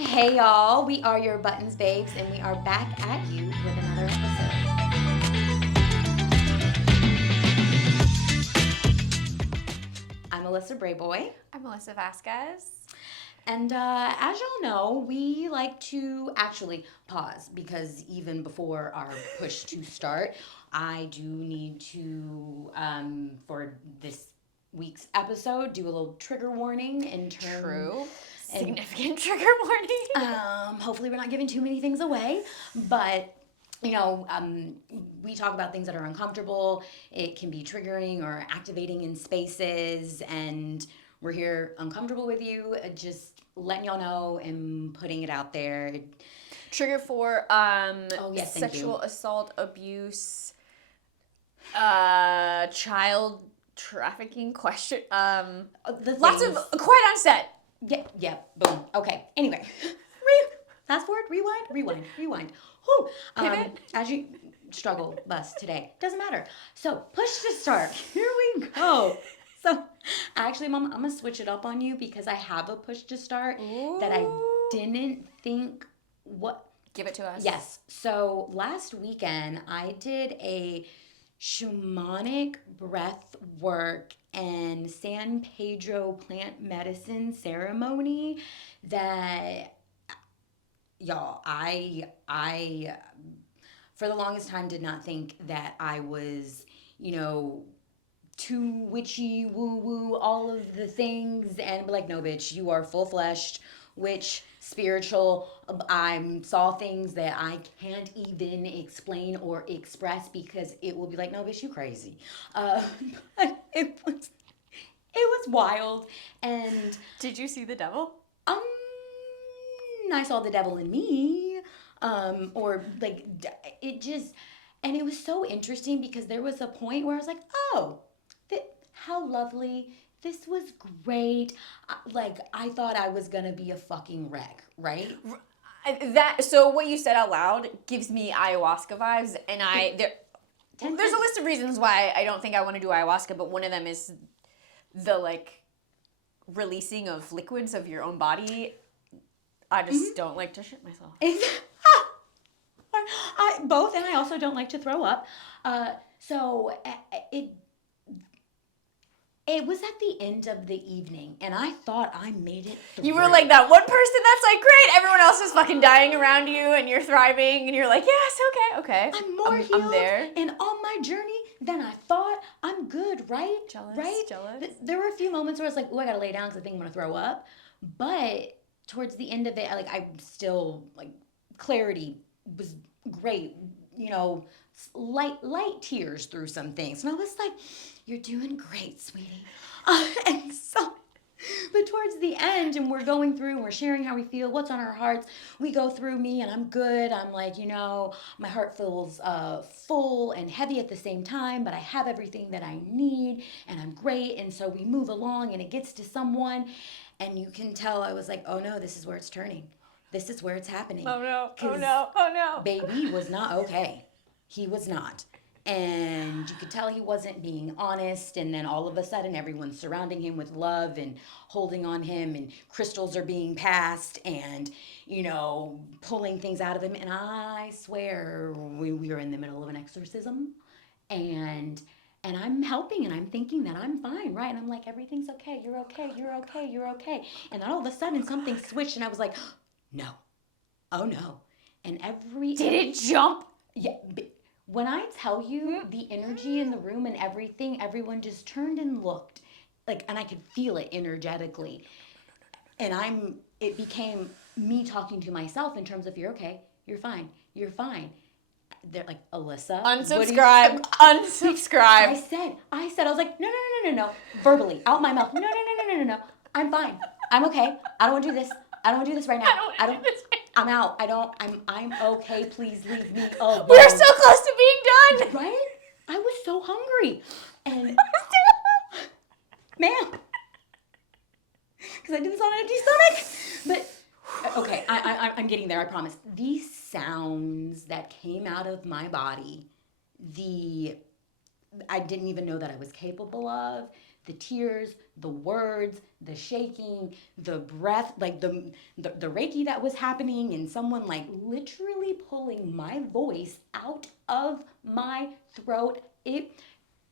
Hey y'all, we are your Buttons Babes, and we are back at you with another episode. I'm Alyssa Brayboy, I'm Melissa Vazquez. and as y'all know, we like to actually pause because even before our push to start, I do need to, for this week's episode, do a little trigger warning in terms. True. And Significant trigger warning. hopefully we're not giving too many things away, but we talk about things that are uncomfortable. It can be triggering or activating in spaces, and we're here uncomfortable with you, just letting y'all know and putting it out there. Trigger for Yes, thank sexual you. assault, abuse, child trafficking question. Lots of quiet on set. Yeah, boom. Okay, anyway. Fast forward, rewind. Whew. Pivot. As you struggle bus today. Doesn't matter. So, push to start. Here we go. So, actually, Mom, I'm going to switch it up on you because I have a push to start that I didn't think what. Give it to us. Yes. So, last weekend, I did a shamanic breath work and San Pedro plant medicine ceremony that y'all, I for the longest time did not think that I was, too witchy, woo woo, all of the things, and be like, no, bitch, you are full fleshed, witch, spiritual. I saw things that I can't even explain or express because it will be like, no, bitch, you crazy. But it was wild, and Did you see the devil? um, I saw the devil in me, or like it just, and it was so interesting because there was a point where I was like, oh, how lovely. This was great. Like, I thought I was gonna be a fucking wreck, right? So what you said out loud gives me ayahuasca vibes, and there's a list of reasons why I don't think I want to do ayahuasca, but one of them is the releasing of liquids of your own body. I just don't like to shit myself. Both, and I also don't like to throw up. So it was at the end of the evening, and I thought I made it through. You were like that one person that's like, great, everyone else is fucking dying around you, and you're thriving, and you're like, yes, okay. I'm more healed I'm there. and on my journey than I thought. I'm good, right? Jealous, right? jealous. There were a few moments where I was like, oh, I gotta lay down because I think I'm gonna throw up. But towards the end of it, I'm still like, clarity was great. Light tears through some things, and I was like, "You're doing great, sweetie." And so, but towards the end, and we're going through, and we're sharing how we feel, what's on our hearts. We go through me, and I'm good. I'm like, my heart feels full and heavy at the same time, but I have everything that I need, and I'm great. And so we move along, and it gets to someone, and you can tell I was like, "Oh no, this is where it's turning. This is where it's happening." Oh no. Baby was not okay. He was not. And you could tell he wasn't being honest. And then all of a sudden, everyone's surrounding him with love and holding on him, and crystals are being passed and, pulling things out of him. And I swear we were in the middle of an exorcism. And I'm helping and I'm thinking that I'm fine, right? And I'm like, everything's okay. You're okay. You're okay. You're okay. And then all of a sudden, something switched, and I was like, no. Oh no. And Did it jump? Yeah. When I tell you the energy in the room and everything, everyone just turned and looked, and I could feel it energetically. And it became me talking to myself in terms of, you're okay, you're fine. They're like, Alyssa. Unsubscribe. I said, I was like, no. Verbally, out my mouth. No. I'm fine. I'm okay. I don't want to do this. I don't want to do this right now. I'm out. I'm okay. Please leave me alone. We're so close to being done. Right? I was so hungry. And, ma'am. Because I did this on an empty stomach. But, okay, I'm getting there, I promise. These sounds that came out of my body, I didn't even know that I was capable of. the tears, the words, the shaking, the breath, like the Reiki that was happening, and someone like literally pulling my voice out of my throat. It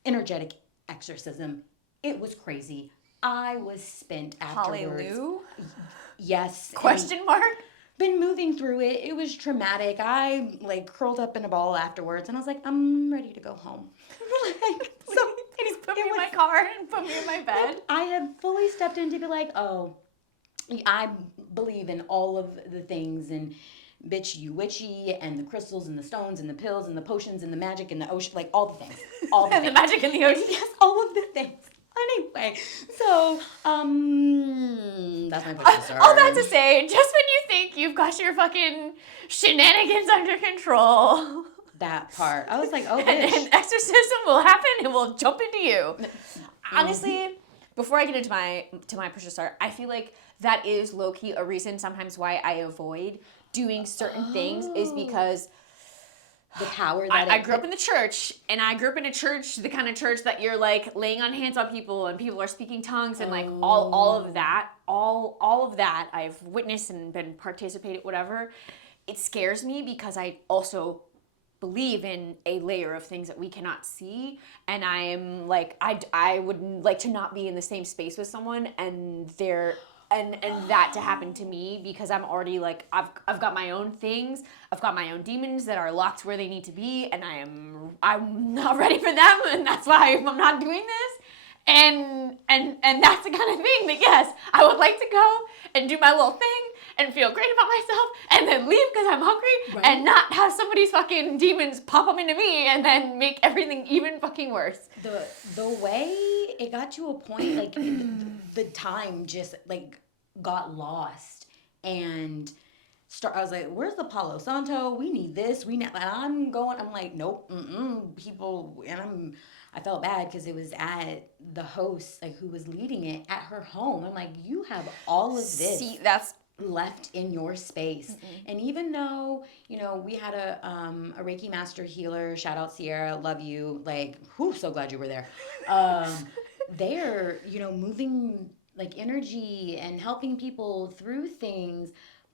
energetic exorcism. It was crazy. I was spent afterwards. Hallelujah? Yes. Question mark? Been moving through it. It was traumatic. I like curled up in a ball afterwards, and I was like, I'm ready to go home. Like, so Please put me in my car and put me in my bed. I have fully stepped in to be like, oh, I believe in all of the things, and bitch, you witchy, and the crystals and the stones and the pills and the potions and the magic and the ocean, like all the things. All the And things. the magic in the ocean. Yes, all of the things. Anyway, so that's my push to start. All that to say, just when you think you've got your fucking shenanigans under control, That part. I was like, oh, and bitch. an exorcism will happen and will jump into you. Honestly, before I get into my push to start, I feel like that is low-key a reason sometimes why I avoid doing certain things is because The power that I grew up in the church, and I grew up in a church, the kind of church that you're like laying on hands on people and people are speaking tongues and like all of that, all of that I've witnessed and been participated, whatever. It scares me because I also believe in a layer of things that we cannot see, and I am like I would like to not be in the same space with someone and that to happen to me because I'm already like I've got my own things, I've got my own demons that are locked where they need to be, and I'm not ready for them, and that's why I'm not doing this. And that's the kind of thing that yes, I would like to go and do my little thing and feel great about myself and then leave because I'm hungry and not have somebody's fucking demons pop them into me and then make everything even fucking worse. The way it got to a point, like the time just like got lost, and I was like, where's the Palo Santo? We need this. And I'm like, nope, people, and I felt bad because it was at the host, like who was leading it at her home. I'm like, you have all of this. See, that's left in your space. And even though, we had a Reiki master healer, shout out Sierra, love you, like, so glad you were there. They're, moving like energy and helping people through things,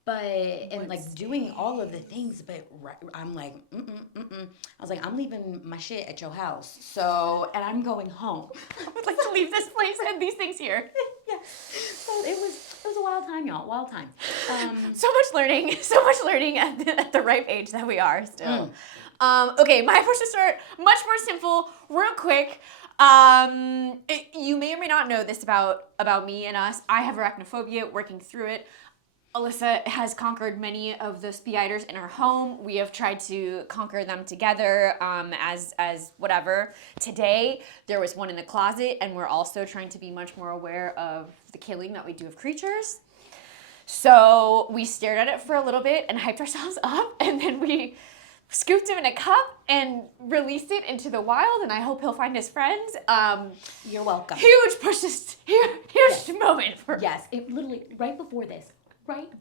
and like doing all of the things, but I'm like, I was like, I'm leaving my shit at your house, and I'm going home. I would like to leave this place and these things here. Yeah. So it was a wild time, y'all. Wild time. So much learning at the ripe age that we are still. Okay, my push to start, much more simple, real quick. You may or may not know this about me and us. I have arachnophobia, working through it. Alyssa has conquered many of the spiders in her home. We have tried to conquer them together as whatever. Today, there was one in the closet, and we're also trying to be much more aware of the killing that we do of creatures. So we stared at it for a little bit and hyped ourselves up, and then we scooped him in a cup and released it into the wild, and I hope he'll find his friends. You're welcome. Huge pushes, huge moment for Yes, it literally right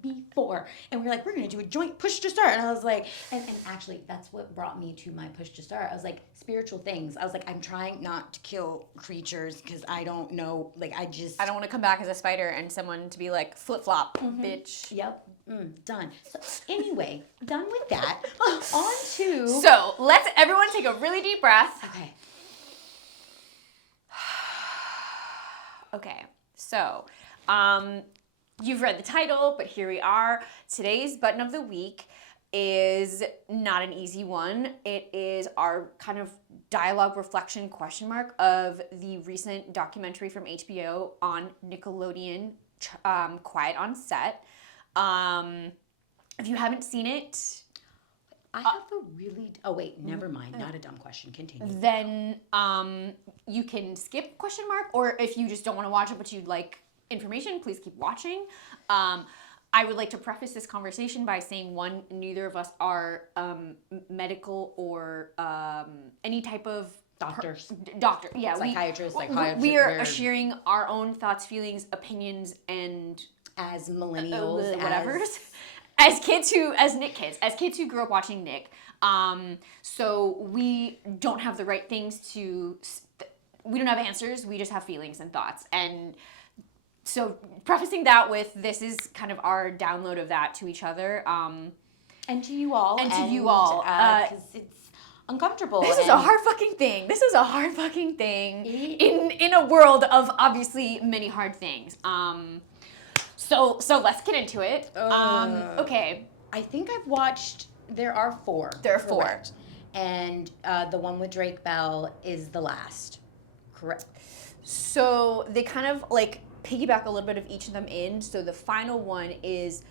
before, and we were like, we're gonna do a joint push to start, and I was like, and actually that's what brought me to my push to start. I was like, spiritual things. I was like, I'm trying not to kill creatures because I don't know, like I don't want to come back as a spider and someone to be like, flip flop, bitch. Yep. Done. So anyway, done with that. On to. So let's everyone take a really deep breath. Okay. Okay. So, you've read the title, but here we are. Today's button of the week is not an easy one. It is our kind of dialogue reflection question mark of the recent documentary from HBO on Nickelodeon, Quiet on Set. If you haven't seen it, I have a really. Oh wait, never mind. Not a dumb question. Continue. Then you can skip question mark, or if you just don't want to watch it but you'd like information, please keep watching. I would like to preface this conversation by saying, one, neither of us are medical or any type of doctor. Yeah, psychiatrist. We are sharing our own thoughts, feelings, opinions, and as millennials, whatever. As kids who grew up watching Nick. So we don't have the right things to we don't have answers. We just have feelings and thoughts. And so prefacing that with this is kind of our download of that to each other. And to you all. And to you all. Because it's uncomfortable. This is a hard fucking thing. This is a hard fucking thing in a world of obviously many hard things. So let's get into it. Okay. I think I've watched, there are 4. There are 4. Correct. And the one with Drake Bell is the last. Correct. So they kind of like piggyback a little bit of each of them in. So the final one is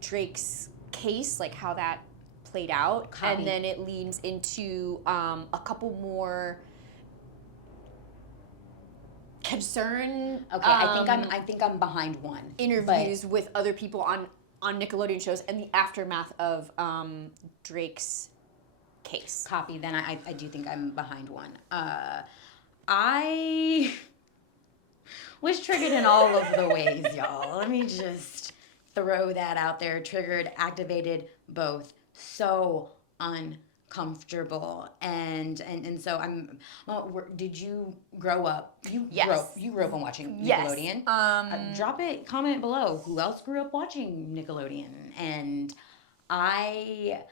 Drake's case, like how that played out. Copy. And then it leads into a couple more concern. Okay, I think I'm behind one. Interviews with other people on Nickelodeon shows and the aftermath of Drake's case. Copy. Then I do think I'm behind one. I was triggered in all of the ways, y'all. Let me just throw that out there. Triggered, activated, both. So uncomfortable. And so I'm. Did you grow up? Yes. You grew up on watching Yes. Nickelodeon. Drop it. Comment below. Who else grew up watching Nickelodeon? And I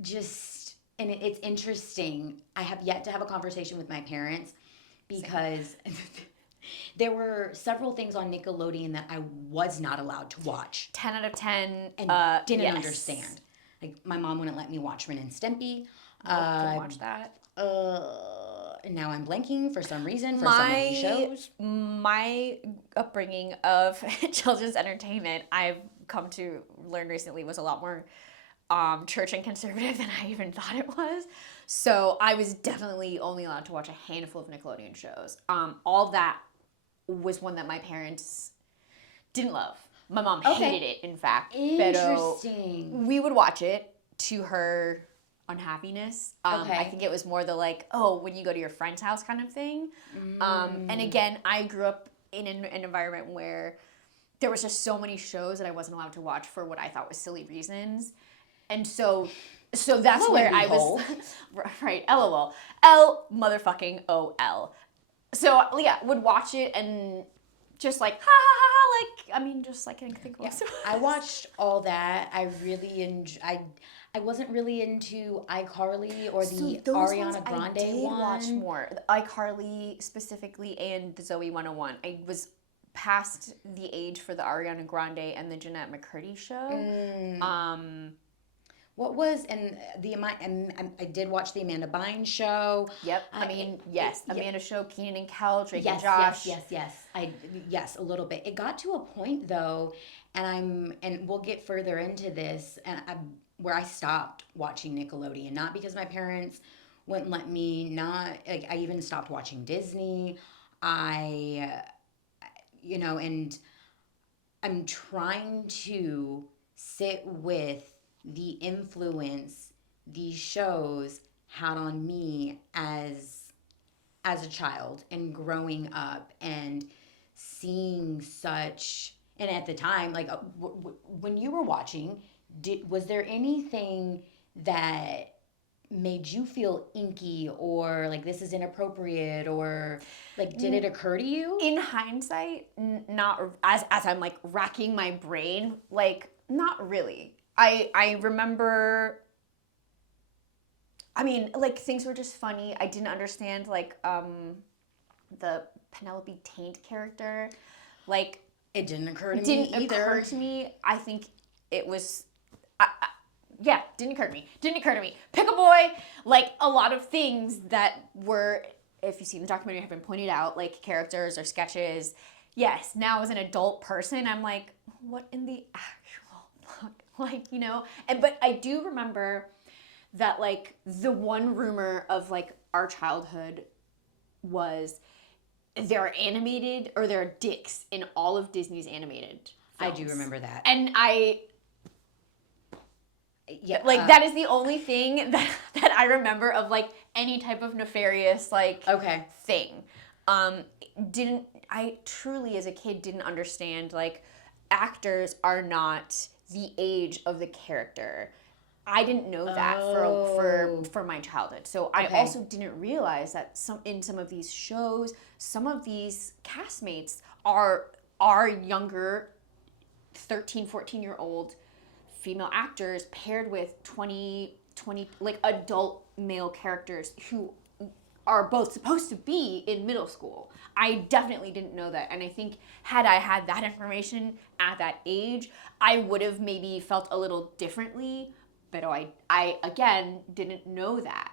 just, and it's interesting. I have yet to have a conversation with my parents because there were several things on Nickelodeon that I was not allowed to watch 10 out of 10. and didn't yes. understand. Like my mom wouldn't let me watch Ren and Stimpy. Couldn't watch that. And now I'm blanking for some reason for some of these shows. My upbringing of children's entertainment, I've come to learn recently, was a lot more church and conservative than I even thought it was. So I was definitely only allowed to watch a handful of Nickelodeon shows. All that was one that my parents didn't love. My mom hated it, in fact. Interesting. But we would watch it to her unhappiness. I think it was more the like, oh, when you go to your friend's house kind of thing. And again, I grew up in an environment where there was just so many shows that I wasn't allowed to watch for what I thought was silly reasons. And so that's where I was, right, LOL. L motherfucking OL. So yeah, would watch it and just like, ha ha ha ha, like, I mean, just like, I think Yeah. I watched all that. I really I wasn't really into iCarly or the Ariana Grande I did one. watch more. The iCarly specifically and the Zoe 101. I was past the age for the Ariana Grande and the Jeanette McCurdy show. What was I did watch the Amanda Bynes show. Yep. I mean, yes. Amanda Show, Keenan and Kel, Drake and Yes, Josh. yes, a little bit. It got to a point though, and we'll get further into this, where I stopped watching Nickelodeon, not because my parents wouldn't let me, not like I even stopped watching Disney. And I'm trying to sit with the influence these shows had on me as a child and growing up and seeing such, and at the time, like when you were watching, was there anything that made you feel inky or like this is inappropriate, or like did it occur to you? In hindsight, not as I'm like racking my brain, like not really. I remember, I mean, like things were just funny. I didn't understand like the Penelope Taint character. Like it didn't occur to me didn't either. occur to me. I think it was didn't occur to me. Didn't occur to me. Pick a boy, like a lot of things that were, if you see the documentary, have been pointed out, like characters or sketches. Yes, now as an adult person, I'm like, what in the actual fuck? Like, but I do remember that like the one rumor of like our childhood was there are animated or there are dicks in all of Disney's animated films. I do remember that. And yeah, like that is the only thing that I remember of like any type of nefarious like thing. I truly as a kid didn't understand like actors are not the age of the character. I didn't know that for my childhood. So I also didn't realize that in some of these shows, some of these castmates are younger 13, 14-year-old female actors paired with 20 like adult male characters who are both supposed to be in middle school. I definitely didn't know that. And I think had I had that information at that age, I would have maybe felt a little differently. But I again didn't know that.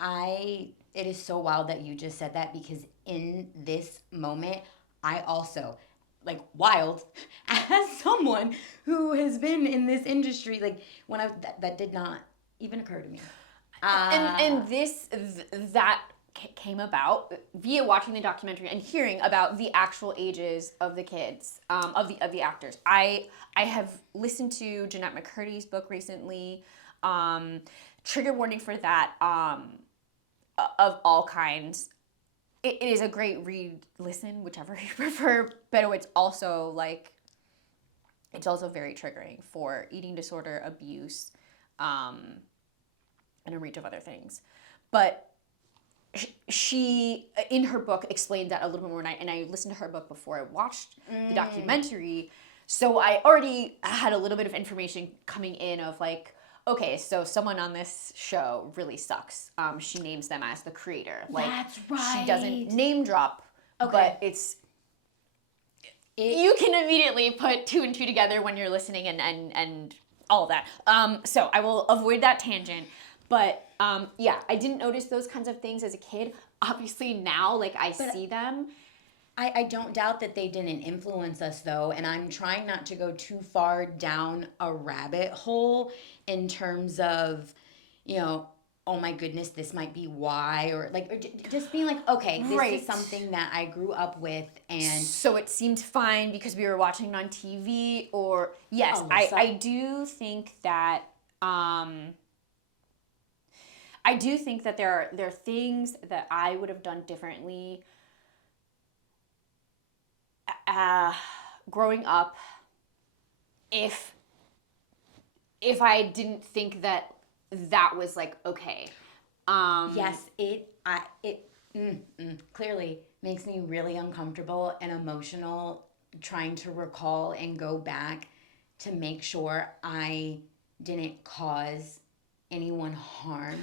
It is so wild that you just said that, because in this moment, I also, like, wild, as someone who has been in this industry, like, when that did not even occur to me. And that came about via watching the documentary and hearing about the actual ages of the kids, of the actors. I have listened to Jeanette McCurdy's book recently. Trigger warning for that, of all kinds. It is a great read, listen, whichever you prefer, but it's also very triggering for eating disorder, abuse, and a range of other things. But she, in her book, explained that a little bit more, and I listened to her book before I watched the documentary, so I already had a little bit of information coming in of like, okay, so someone on this show really sucks. She names them as the creator. Like, that's right. She doesn't name drop, but you can immediately put two and two together when you're listening and all of that. So I will avoid that tangent. But yeah, I didn't notice those kinds of things as a kid. Obviously now, like, I see them. I don't doubt that they didn't influence us, though, and I'm trying not to go too far down a rabbit hole in terms of, oh my goodness, this might be why, or just being like, okay, this is something that I grew up with, and so it seemed fine because we were watching it on TV, or yes, I do think that there are things that I would have done differently growing up if I didn't think that was like okay. Yes, it clearly makes me really uncomfortable and emotional trying to recall and go back to make sure I didn't cause anyone harm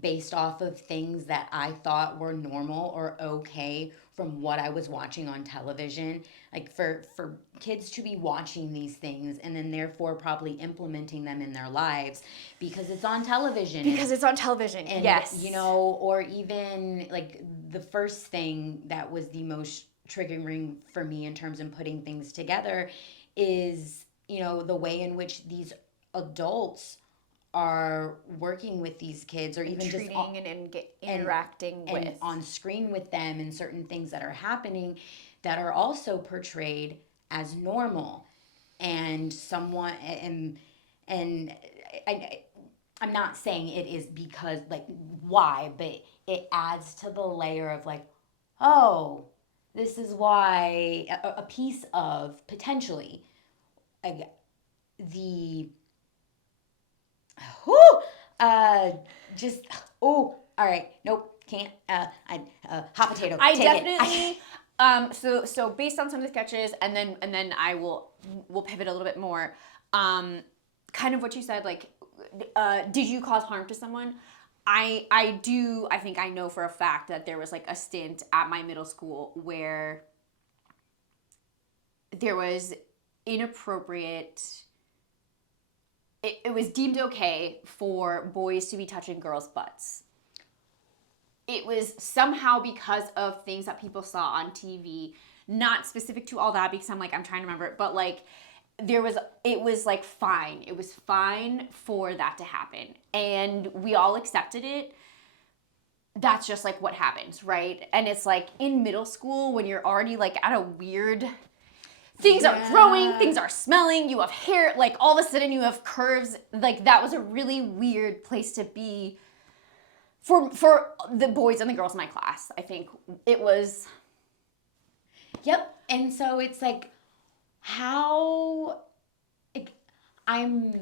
based off of things that I thought were normal or okay from what I was watching on television. Like, for kids to be watching these things and then therefore probably implementing them in their lives because it's on television. And, yes. Or even like the first thing that was the most triggering for me in terms of putting things together is, the way in which these adults are working with these kids, or even treating just interacting with and on screen with them, and certain things that are happening that are also portrayed as normal. And someone and I'm not saying it is because, like, why, but it adds to the layer of like, oh, this is why a piece of potentially the all right, nope, can't, hot potato, I take definitely, so based on some of the sketches, and then we'll pivot a little bit more, kind of what you said, like, did you cause harm to someone? I think I know for a fact that there was like a stint at my middle school where there was inappropriate, it was deemed okay for boys to be touching girls' butts. It was somehow because of things that people saw on TV, not specific to all that, because I'm trying to remember it, but like it was like fine. It was fine for that to happen. And we all accepted it. That's just like what happens, right? And it's like in middle school when you're already like at a weird, things are growing, things are smelling, you have hair, like all of a sudden you have curves. Like that was a really weird place to be for the boys and the girls in my class. I think it was. Yep. And so it's like, how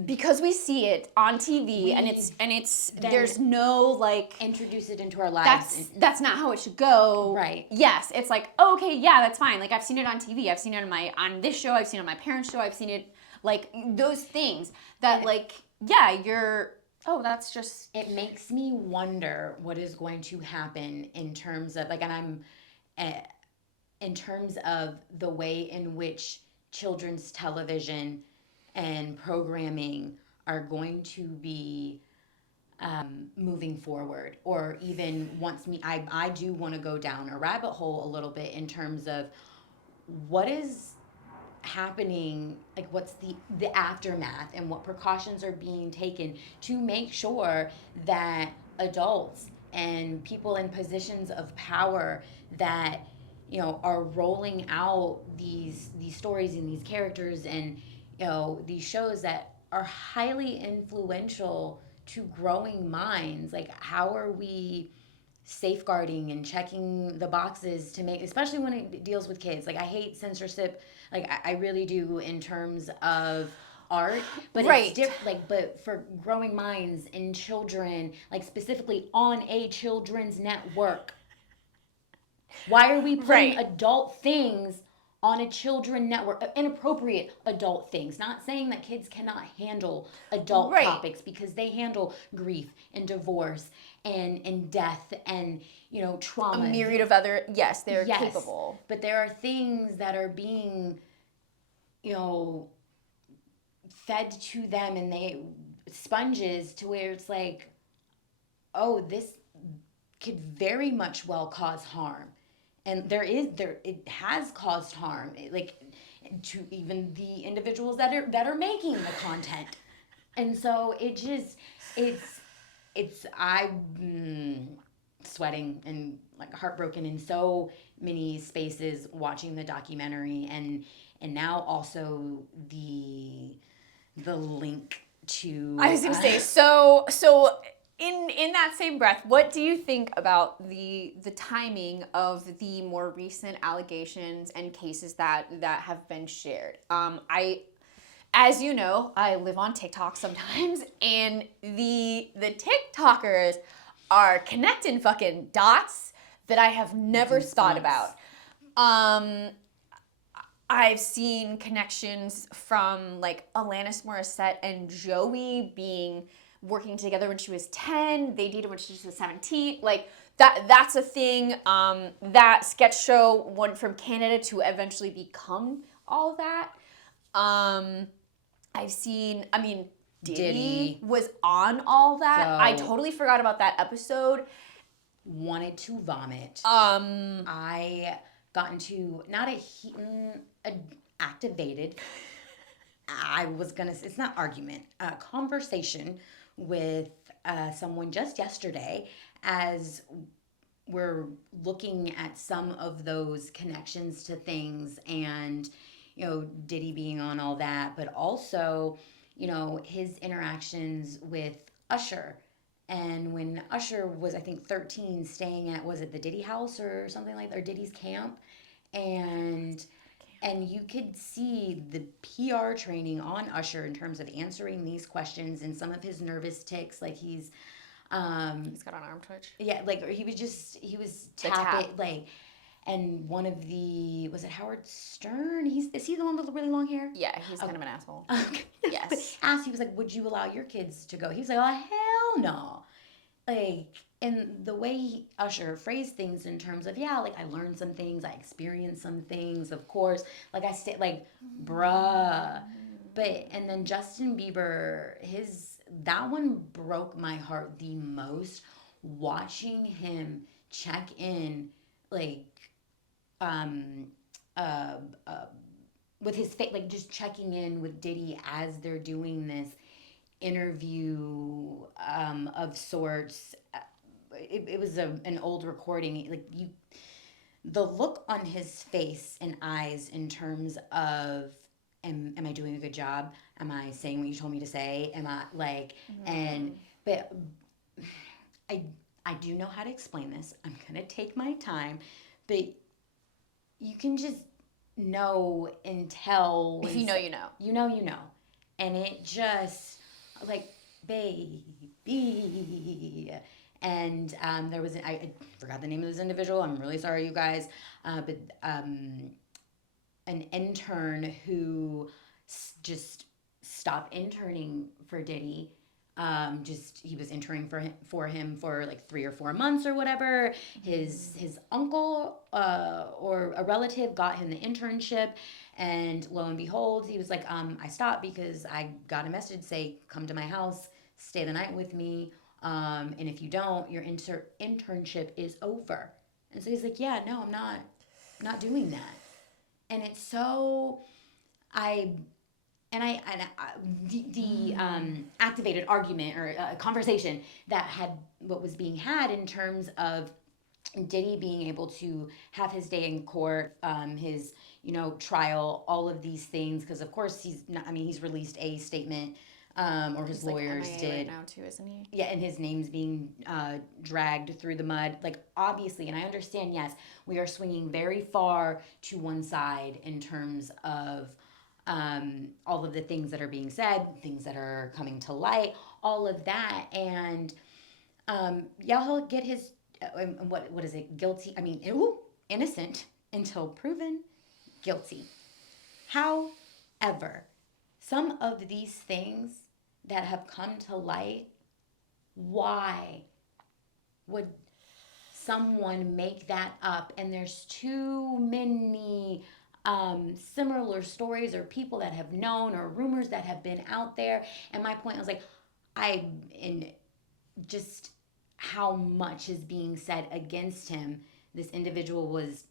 because we see it on TV and it's there's no like introduce it into our lives. That's not how it should go. Right. Yes, it's like, oh, okay, yeah, that's fine. Like I've seen it on TV. I've seen it on this show. I've seen it on my parents' show. I've seen it like those things that like that's just. It makes me wonder what is going to happen in terms of like, and in terms of the way in which children's television and programming are going to be moving forward, or even I do want to go down a rabbit hole a little bit in terms of what is happening, like what's the aftermath and what precautions are being taken to make sure that adults and people in positions of power that are rolling out these stories and these characters and these shows that are highly influential to growing minds, like how are we safeguarding and checking the boxes to make, especially when it deals with kids. Like I hate censorship, like I really do in terms of art, but right. It's but for growing minds in children, like specifically on a children's network. Why are we putting adult things on a children network, inappropriate adult things? Not saying that kids cannot handle adult topics, because they handle grief and divorce and death and trauma. A myriad of other, they're capable. But there are things that are being fed to them, and they sponges to where it's like, oh, this could very much well cause harm. And it has caused harm, like to even the individuals that are making the content. And so I'm sweating and like heartbroken in so many spaces watching the documentary, and now also the link to. I was gonna say so. In that same breath, what do you think about the timing of the more recent allegations and cases that have been shared? As you know, I live on TikTok sometimes, and the TikTokers are connecting fucking dots that I have never thought about. I've seen connections from like Alanis Morissette and Joey working together when she was 10. They dated when she was 17. Like that's a thing. That sketch show went from Canada to eventually become all that. I've seen, Diddy was on all that. So, I totally forgot about that episode. Wanted to vomit. I got into not activated. It's not argument, conversation with someone just yesterday as we're looking at some of those connections to things, and Diddy being on all that, but also his interactions with Usher. And when Usher was, I think, 13, staying at, was it the Diddy house or something like that, or Diddy's camp, and you could see the PR training on Usher in terms of answering these questions and some of his nervous tics, like he's got an arm twitch. Yeah, like he was tapping, like, and one of was it Howard Stern? Is he the one with the really long hair? Yeah, he's kind of an asshole. Okay. Yes. Asked, he was like, would you allow your kids to go? He was like, oh, hell no. Like, and the way Usher phrased things in terms of, like I learned some things, I experienced some things, of course. Like I said, like, bruh. But, and then Justin Bieber, that one broke my heart the most, watching him check in, like, with his face, like just checking in with Diddy as they're doing this interview of sorts. It was an old recording. Like the look on his face and eyes in terms of, am I doing a good job? Am I saying what you told me to say? Am I like, but I do know how to explain this. I'm gonna take my time, but you can just know and tell. If you know, you know. You know, you know. and it just like baby. And there was I forgot the name of this individual. I'm really sorry, you guys, but an intern who just stopped interning for Diddy. Just he was interning for him for like 3 or 4 months or whatever. His uncle or a relative got him the internship, and lo and behold, he was like, I stopped because I got a message say come to my house, stay the night with me, and if you don't, your internship is over. And so he's like, yeah, no, I'm not doing that. And it's so I the activated argument or conversation that had what was being had in terms of Diddy being able to have his day in court, his trial, all of these things, because of course he's not. I mean, he's released a statement, or his lawyers MIA did right now too, isn't he? Yeah, and his name's being dragged through the mud. Like, obviously, and I understand, yes, we are swinging very far to one side in terms of all of the things that are being said, things that are coming to light, all of that. And yeah, he'll get his, what is it, guilty? I mean, innocent until proven guilty. However, some of these things that have come to light, why would someone make that up? And there's too many similar stories or people that have known or rumors that have been out there. And my point was like, in just how much is being said against him. This individual was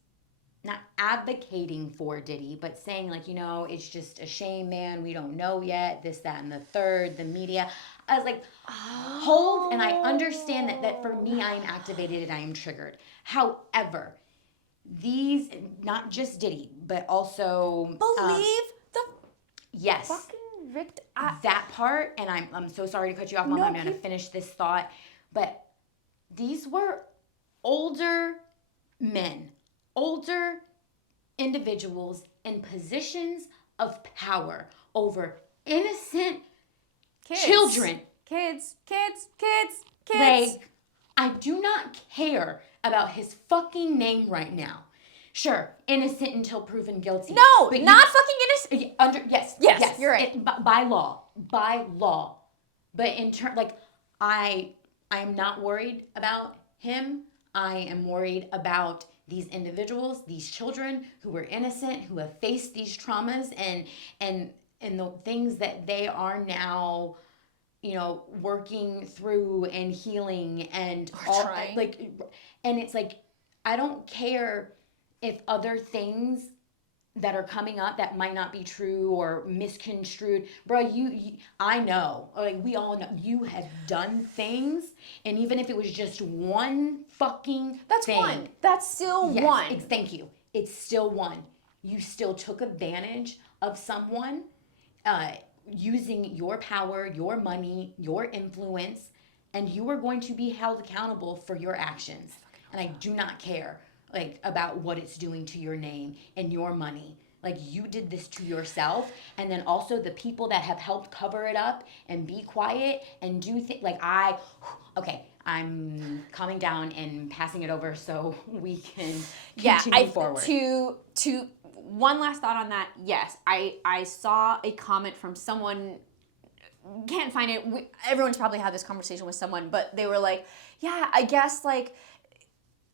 not advocating for Diddy, but saying like, it's just a shame, man. We don't know yet. This, that, and the third. The media. I was like, hold. And I understand that for me, I am activated and I am triggered. However, these, not just Diddy, but also Believe the yes, fucking victim. That part. And I'm so sorry to cut you off, Mom. I'm going to finish this thought. But these were older men. Older individuals in positions of power over innocent children. Kids. Like, I do not care about his fucking name right now. Sure, innocent until proven guilty. No, but not fucking innocent. Yes, you're right. By law. But in turn, like, I am not worried about him. I am worried about these individuals, these children who were innocent, who have faced these traumas and the things that they are now, working through and healing and trying. Like, and it's like, I don't care if other things that are coming up that might not be true or misconstrued, bro. I know, like, we all know you have done things, and even if it was just one fucking thing, one. That's still one. Thank you. It's still one. You still took advantage of someone, using your power, your money, your influence, and you are going to be held accountable for your actions. And I do not care about what it's doing to your name and your money. Like, you did this to yourself, and then also the people that have helped cover it up and be quiet and do things. I'm calming down and passing it over so we can continue forward. To one last thought on that. Yes, I saw a comment from someone. Can't find it. Everyone's probably had this conversation with someone, but they were like, yeah, I guess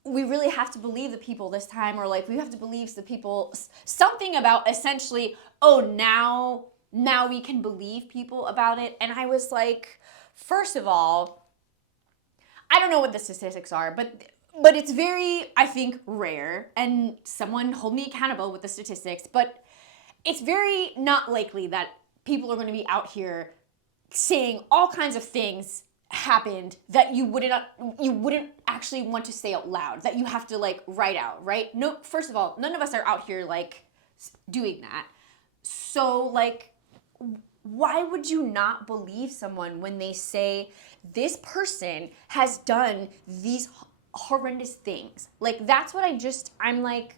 we really have to believe the people this time, or we have to believe the people, something about essentially, now we can believe people about it. And I was like, first of all, I don't know what the statistics are, but it's very, I think, rare, and someone hold me accountable with the statistics, but it's very not likely that people are going to be out here saying all kinds of things happened that you wouldn't actually want to say out loud, that you have to write out, right? No, first of all, none of us are out here doing that. So why would you not believe someone when they say this person has done these horrendous things? That's what I'm like.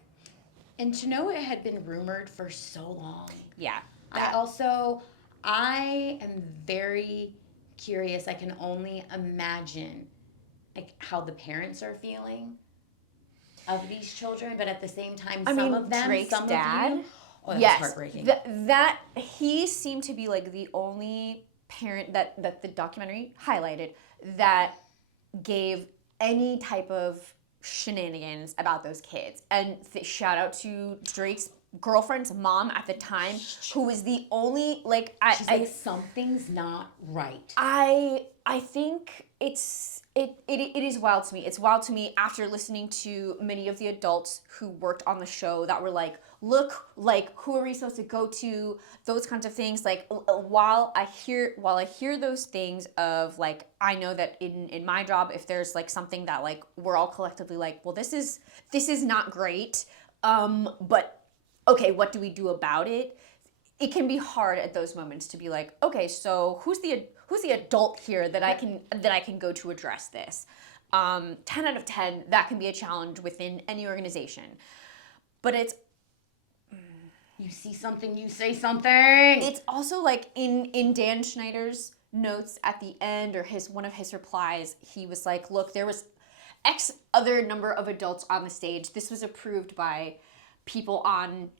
And to know it had been rumored for so long. Yeah. I am very curious. I can only imagine like how the parents are feeling of these children, but at the same time, some of them, Drake's some dad, of you, oh, that was yes, heartbreaking. That he seemed to be like the only parent that the documentary highlighted that gave any type of shenanigans about those kids. And shout out to Drake's girlfriend's mom at the time, who was the only like She's like, something's not right. I think it is wild to me. It's wild to me after listening to many of the adults who worked on the show that were like, look, like, who are we supposed to go to? Those kinds of things. Like, while I hear those things of like, I know that in my job, if there's like something that like we're all collectively like, well, this is not great. But okay, what do we do about it? It can be hard at those moments to be like, okay, so who's the adult here that I can go to address this? 10 out of 10, that can be a challenge within any organization. But it's, you see something, you say something. It's also like in Dan Schneider's notes at the end, or one of his replies, he was like, look, there was X other number of adults on the stage. This was approved by people on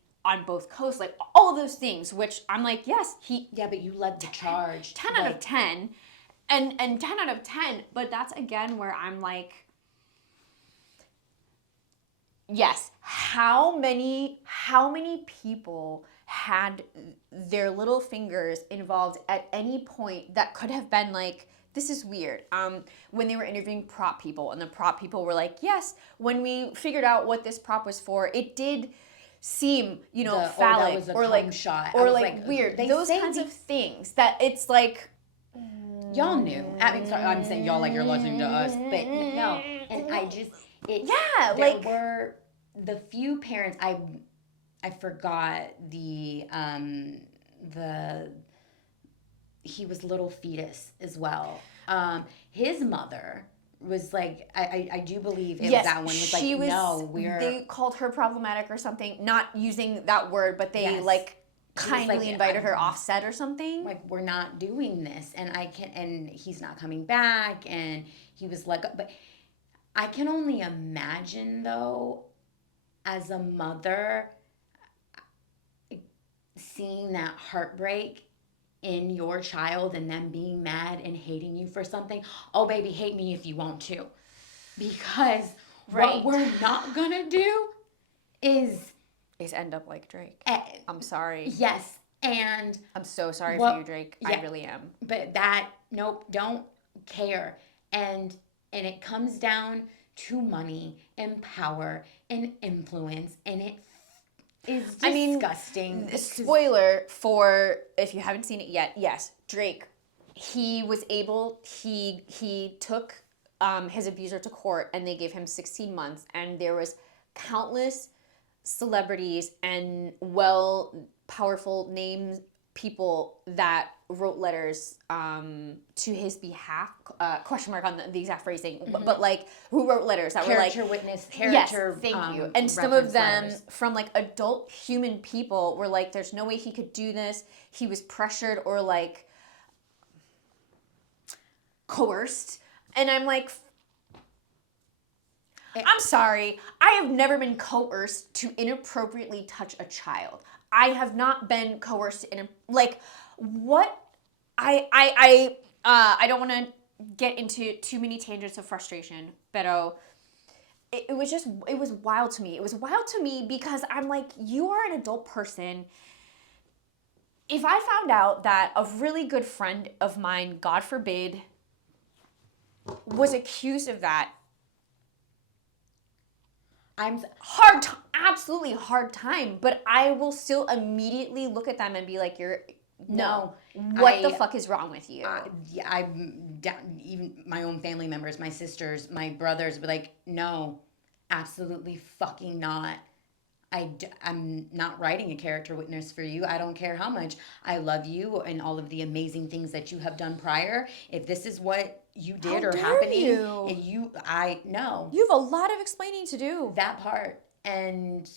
both coasts, like all of those things, which I'm like, yes, yeah, but you led the charge. 10 out of 10, and 10 out of 10, but that's again where I'm like, yes, how many people had their little fingers involved at any point that could have been like, this is weird. When they were interviewing prop people, and the prop people were like, yes, when we figured out what this prop was for, it did seem, phallic, or like shot. or like weird. Those kinds of things that it's like, y'all knew. I mean, sorry, I'm saying y'all like you're listening to us, but no. And there were the few parents. I forgot the he was little fetus as well. His mother was like, I do believe it was that one was like, no, they called her problematic or something, not using that word, but they like kindly invited her offset or something. Like, we're not doing this, and he's not coming back, and he was like, but I can only imagine though, as a mother, seeing that heartbreak in your child and them being mad and hating you for something. Oh, baby, hate me if you want to. Because what we're not gonna do is end up like Drake. I'm sorry. Yes, and I'm so sorry for you, Drake. Yeah, I really am. But nope, don't care. And it comes down to money and power and influence, and it is disgusting. Spoiler for if you haven't seen it yet. Yes, Drake. He took his abuser to court, and they gave him 16 months. And there was countless celebrities and powerful names, people that wrote letters to his behalf, question mark on the exact phrasing, but like, who wrote letters that were like character, thank you. And some of them letters from like adult human people were like, there's no way he could do this. He was pressured or like coerced. And I'm like, I'm sorry, I have never been coerced to inappropriately touch a child. I have not been coerced in like what I don't want to get into too many tangents of frustration, but it was wild to me. It was wild to me because I'm like, you are an adult person. If I found out that a really good friend of mine, God forbid, was accused of that, absolutely hard time, but I will still immediately look at them and be like, what the fuck is wrong with you? Even my own family members, my sisters, my brothers, be like, no, absolutely fucking not. I'm not writing a character witness for you. I don't care how much I love you and all of the amazing things that you have done prior. If this is what you did or happening, no. You have a lot of explaining to do. That part. And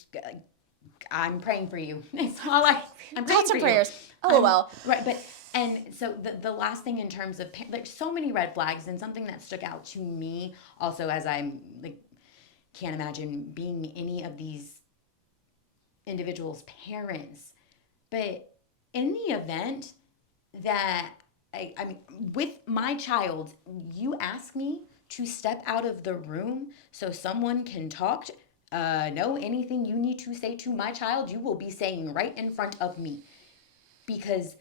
I'm praying for you. It's all I'm praying Thoughts for and prayers. You. LOL. Right, but And so the last thing in terms of like so many red flags, and something that stuck out to me also, as I'm like can't imagine being any of these individuals' parents, but in the event that I mean, with my child, you ask me to step out of the room so someone can talk. No, anything you need to say to my child, you will be saying right in front of me, because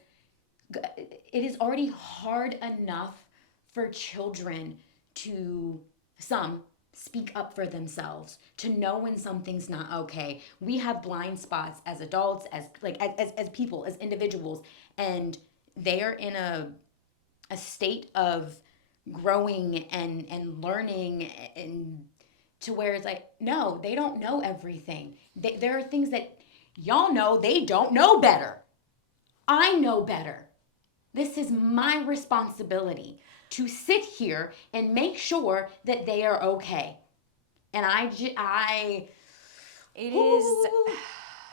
it is already hard enough for children to some speak up for themselves, to know when something's not okay. We have blind spots as adults, as like as people, as individuals, and they are in a state of growing and learning, and to where it's like, no, they don't know everything. There are things that y'all know they don't know better. I know better. This is my responsibility to sit here and make sure that they are okay. And It is. ooh,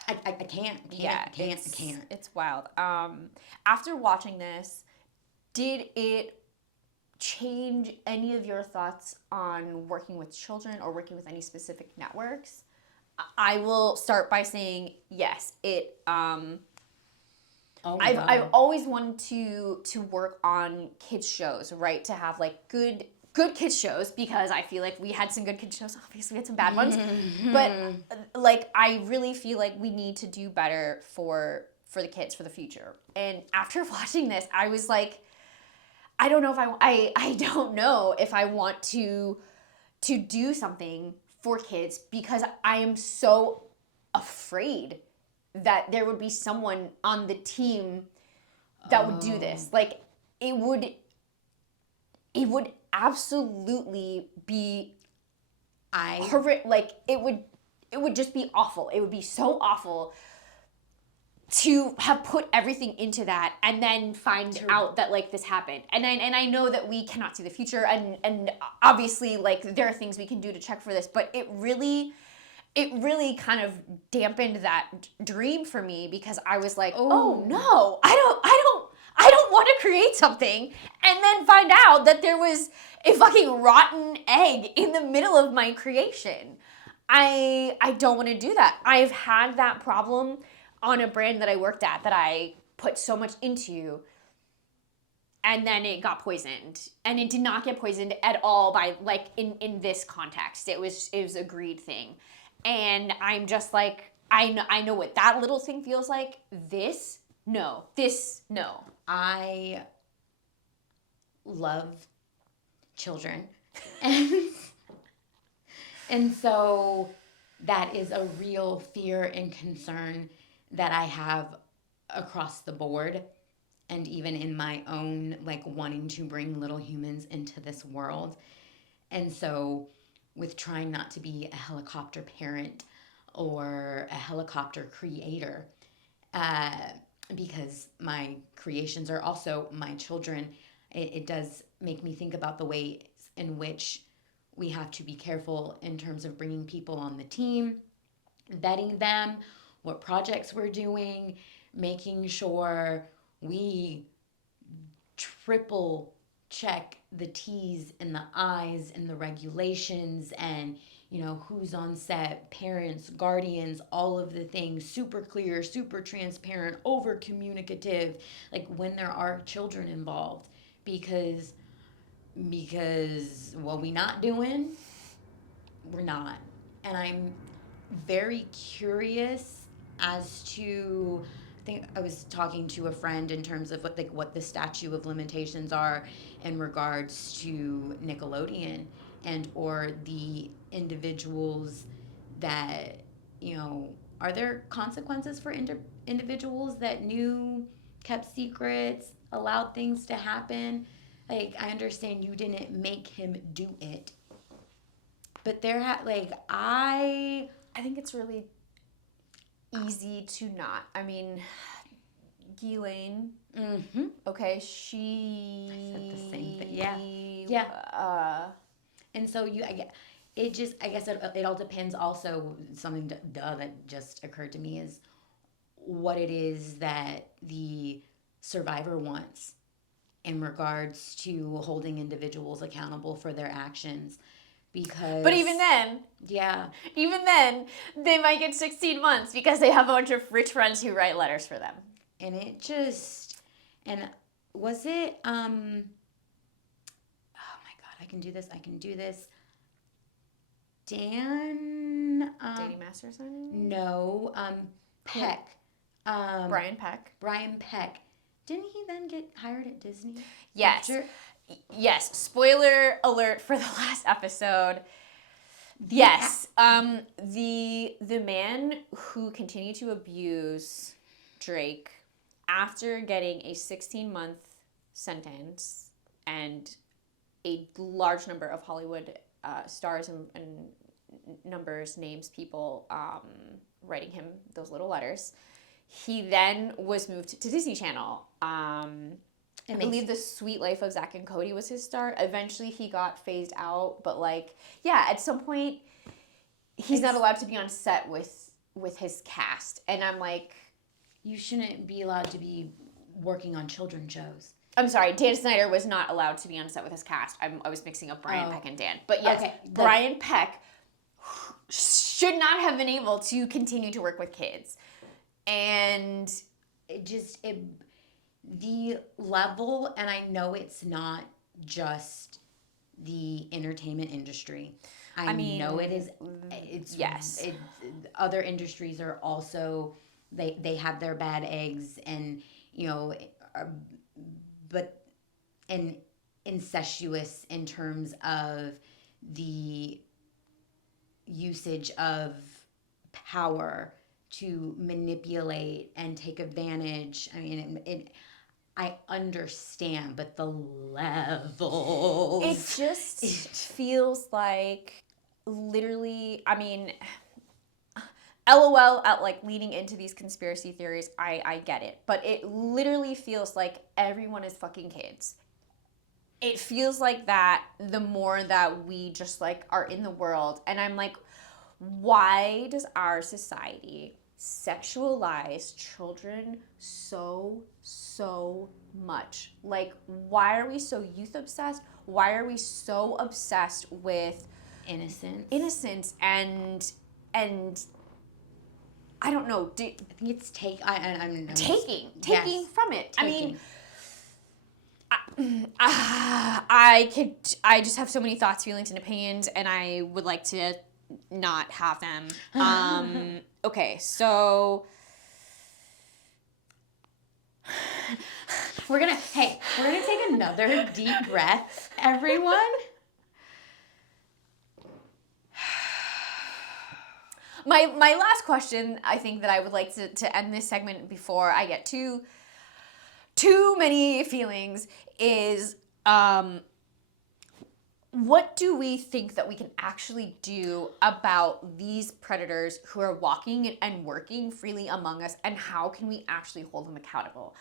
I can't, Yeah, I can't. it's wild. After watching this, did it change any of your thoughts on working with children or working with any specific networks? I will start by saying yes. It Oh my I've God. always wanted to work on kids shows, right? To have like good kids shows, because I feel like we had some good kids shows. Obviously, we had some bad ones, but like I really feel like we need to do better for the kids for the future. And after watching this, I was like, I don't know if I don't know if I want to do something for kids, because I am so afraid that there would be someone on the team that would do this. Like it would absolutely be I horrific. Like it would just be awful. It would be so awful to have put everything into that and then find out that like this happened. And I know that we cannot see the future, and obviously like there are things we can do to check for this, but it really kind of dampened that dream for me, because I was like, oh no, I don't want to create something and then find out that there was a fucking rotten egg in the middle of my creation. I don't want to do that. I've had that problem on a brand that I worked at that I put so much into, and then it got poisoned. And it did not get poisoned at all by like in this context. It was a greed thing. And I'm just like, I know what that little thing feels like. This no. I love children. And and so that is a real fear and concern that I have across the board, and even in my own like wanting to bring little humans into this world. And so with trying not to be a helicopter parent or a helicopter creator, uh, because my creations are also my children, it does make me think about the ways in which we have to be careful in terms of bringing people on the team, vetting them, what projects we're doing, making sure we triple check the T's and the I's and the regulations, and who's on set, parents, guardians, all of the things, super clear, super transparent, over communicative, like when there are children involved, because what we not doing, we're not. And I'm very curious as to, I think I was talking to a friend in terms of what the statute of limitations are in regards to Nickelodeon, and or the individuals that, are there consequences for individuals that knew, kept secrets, allowed things to happen? Like, I understand you didn't make him do it, but I think it's really easy to not. I mean, Ghislaine, okay, she said the same thing. Yeah. And so I guess it all depends. Also, something that just occurred to me is what it is that the Survivor wants in regards to holding individuals accountable for their actions. Because But even then, yeah, they might get 16 months because they have a bunch of rich friends who write letters for them. and it just, and was it oh my god, I can do this. Dan Dating Masterson? no, Peck. Brian Peck. Brian Peck. Didn't he then get hired at Disney? Yes. After? Yes. Spoiler alert for the last episode. Yes. The man who continued to abuse Drake after getting a 16-month sentence and a large number of Hollywood stars and names, people writing him those little letters. He then was moved to Disney Channel. I believe The Sweet Life of Zack and Cody was his start. Eventually he got phased out, but at some point he's not allowed to be on set with his cast. And I'm like, you shouldn't be allowed to be working on children's shows. I'm sorry, Dan Snyder was not allowed to be on set with his cast. I was mixing up Brian Peck and Dan. But yes, Brian Peck should not have been able to continue to work with kids. And the level, and I know it's not just the entertainment industry. I mean, know it is. It's yes. Other industries are also they have their bad eggs, and but and incestuous in terms of the usage of power to manipulate and take advantage. I mean, I understand, but the levels. It just feels like literally, I mean, LOL at leading into these conspiracy theories, I get it. But it literally feels like everyone is fucking kids. It feels like that the more that we just are in the world. And I'm like, why does our society sexualize children so much? Why are we so youth obsessed? Why are we so obsessed with innocence and I don't know. I think it's taking from it. Taking. I just have so many thoughts, feelings, and opinions, and I would like to not have them. Okay, so we're gonna take another deep breath, everyone. My last question, I think, that I would like to end this segment before I get too many feelings is what do we think that we can actually do about these predators who are walking and working freely among us, and how can we actually hold them accountable?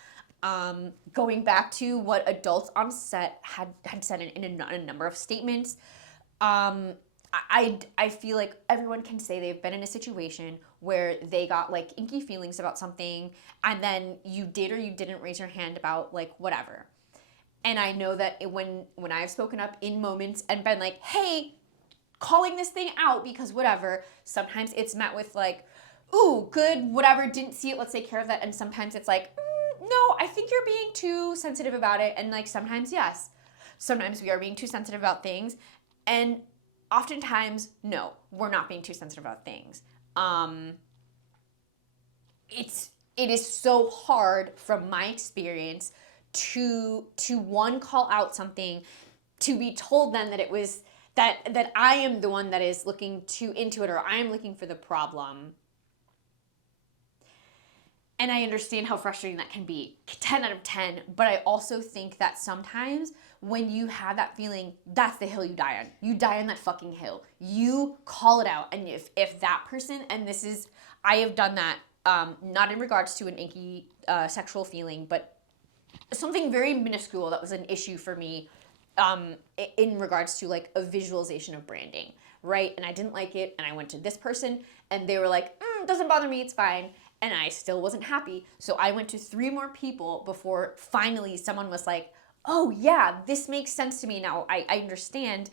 Going back to what adults on set had said in a number of statements, I feel like everyone can say they've been in a situation where they got inky feelings about something, and then you did or you didn't raise your hand about whatever. And I know that when I've spoken up in moments and been like, hey, calling this thing out because whatever, sometimes it's met with ooh, good, whatever, didn't see it, let's take care of that. And sometimes it's no, I think you're being too sensitive about it. And sometimes, yes, sometimes we are being too sensitive about things. And oftentimes, no, we're not being too sensitive about things. It is so hard from my experience to one, call out something, to be told then that it was that I am the one that is looking into it, or I am looking for the problem. And I understand how frustrating that can be, 10 out of 10, but I also think that sometimes when you have that feeling, that's the hill you die on. You die on that fucking hill. You call it out. And if that person, and I have done that, not in regards to an inky sexual feeling, but something very minuscule that was an issue for me in regards to a visualization of branding, right? And I didn't like it, and I went to this person, and they were like, doesn't bother me, it's fine. and I still wasn't happy. So I went to 3 more people before finally someone was like, oh yeah, this makes sense to me now. I understand.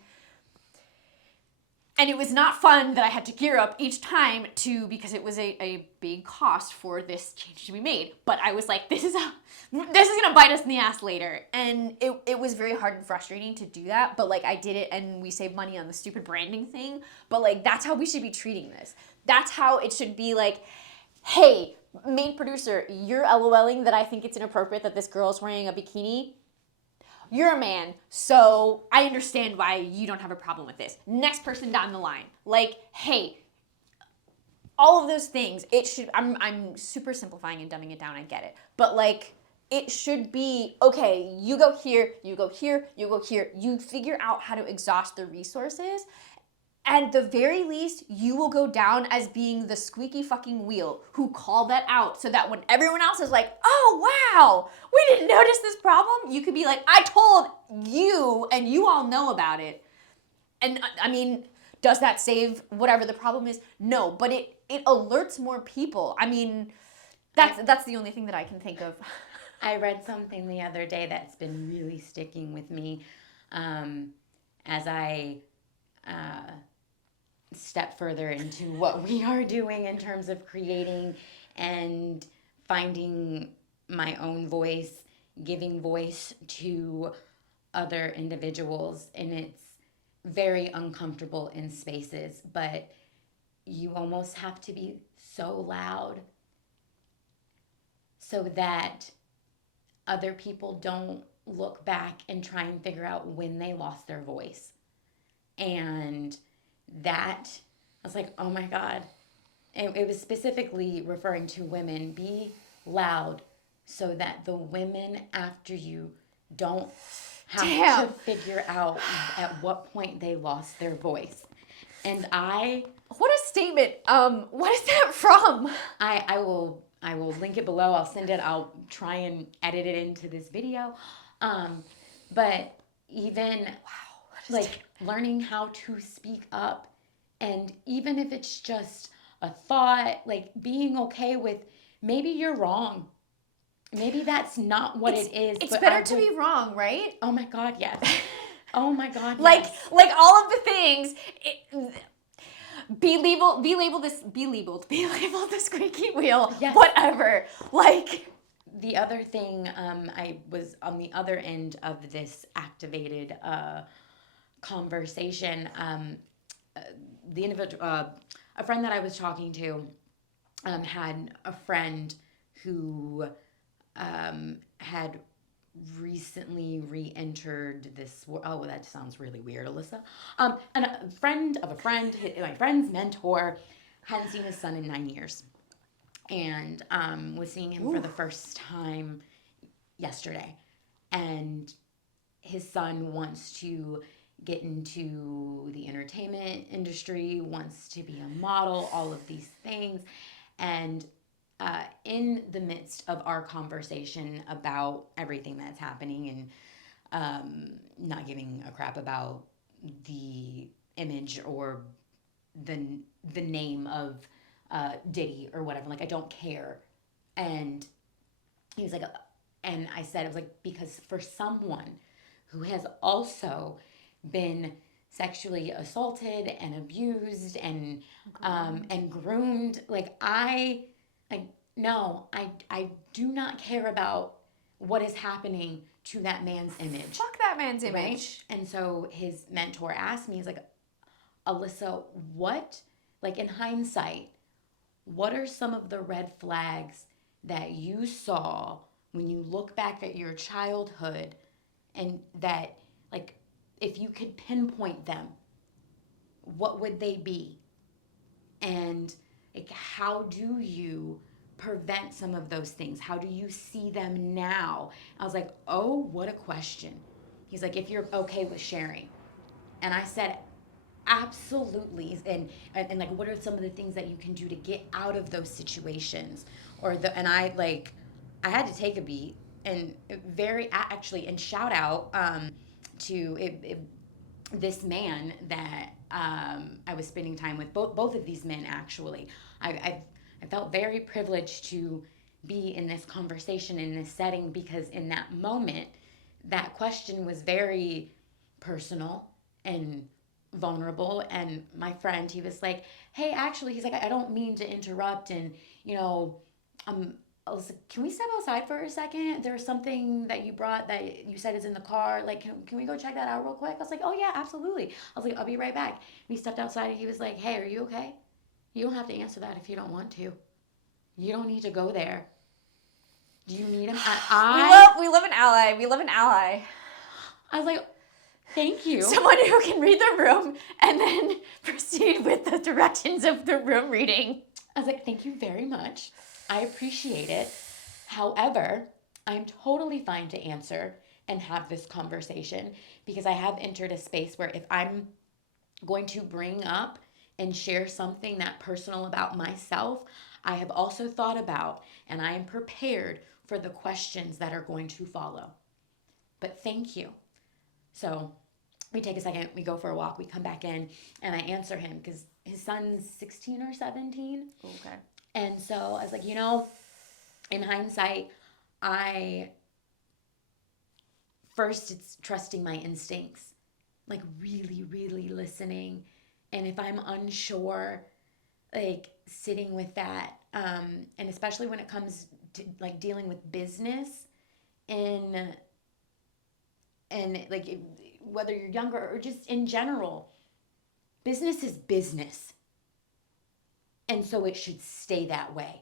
And it was not fun that I had to gear up each time because it was a big cost for this change to be made. But I was like, this is gonna bite us in the ass later. And it was very hard and frustrating to do that. But like I did it and we saved money on the stupid branding thing. But like that's how we should be treating this. That's how it should be like, hey, main producer, you're LOLing that I think it's inappropriate that this girl is wearing a bikini. You're a man, so I understand why you don't have a problem with this. Next person down the line. Like, hey, all of those things, it should, I'm super simplifying and dumbing it down, I get it. But like, it should be, okay, you go here, you go here, you go here. You figure out how to exhaust the resources. At the very least, you will go down as being the squeaky fucking wheel who called that out so that when everyone else is like, oh, wow, we didn't notice this problem, you could be like, I told you and you all know about it. And I mean, does that save whatever the problem is? No, but it alerts more people. I mean, that's the only thing that I can think of. I read something the other day that's been really sticking with me as I step further into what we are doing in terms of creating and finding my own voice, giving voice to other individuals. And it's very uncomfortable in spaces, but you almost have to be so loud so that other people don't look back and try and figure out when they lost their voice. And that, I was like, oh my God. And it was specifically referring to women. Be loud so that the women after you don't have to figure out at what point they lost their voice. And what a statement. What is that from? I will link it below. I'll send it. I'll try and edit it into this video. But even like learning how to speak up, and even if it's just a thought, like being okay with maybe you're wrong. Maybe that's not what it is. It's better to be wrong, right? Oh my God, yes. Oh my God, yes. Like all of the things. Be labeled the squeaky wheel. Yes. Whatever. Like the other thing, I was on the other end of this activated conversation. The individual, a friend that I was talking to, had a friend who had recently re-entered this. Oh, that sounds really weird, Alyssa. And a friend of a friend, my friend's mentor, hadn't seen his son in 9 years, and was seeing him for the first time yesterday. And his son wants to get into the entertainment industry, wants to be a model, all of these things. And in the midst of our conversation about everything that's happening and not giving a crap about the image or the name of Diddy or whatever, like I don't care. And he was like, and I said, it was like, because for someone who has also been sexually assaulted and abused and groomed, I do not care about what is happening to that man's image. Fuck that man's image. Right? And so his mentor asked me, he's like, Alyssa, what, like in hindsight, what are some of the red flags that you saw when you look back at your childhood, and that, like, if you could pinpoint them, what would they be? And like, how do you prevent some of those things? How do you see them now? I was like, oh, what a question. He's like, if you're okay with sharing. And I said, absolutely. And like, what are some of the things that you can do to get out of those situations? And I had to take a beat and and shout out to this man that I was spending time with, both of these men actually. I've I felt very privileged to be in this conversation, in this setting, because in that moment, that question was very personal and vulnerable. And my friend, he was like, hey, actually, he's like, I don't mean to interrupt. And, you know, I was like, can we step outside for a second? There's something that you brought that you said is in the car. Like, can we go check that out real quick? I was like, oh, yeah, absolutely. I was like, I'll be right back. And we stepped outside and he was like, hey, are you okay? You don't have to answer that if you don't want to. You don't need to go there. Do you need him? We love an ally. We love an ally. I was like, thank you. Someone who can read the room and then proceed with the directions of the room reading. I was like, thank you very much. I appreciate it. However, I'm totally fine to answer and have this conversation because I have entered a space where if I'm going to bring up and share something that personal about myself, I have also thought about and I am prepared for the questions that are going to follow. But thank you. So we take a second, we go for a walk, we come back in, and I answer him because his son's 16 or 17. Okay. And so I was like, you know, in hindsight, first it's trusting my instincts, like really, really listening. And if I'm unsure, like sitting with that, and especially when it comes to like dealing with business and like whether you're younger or just in general, business is business. And so it should stay that way.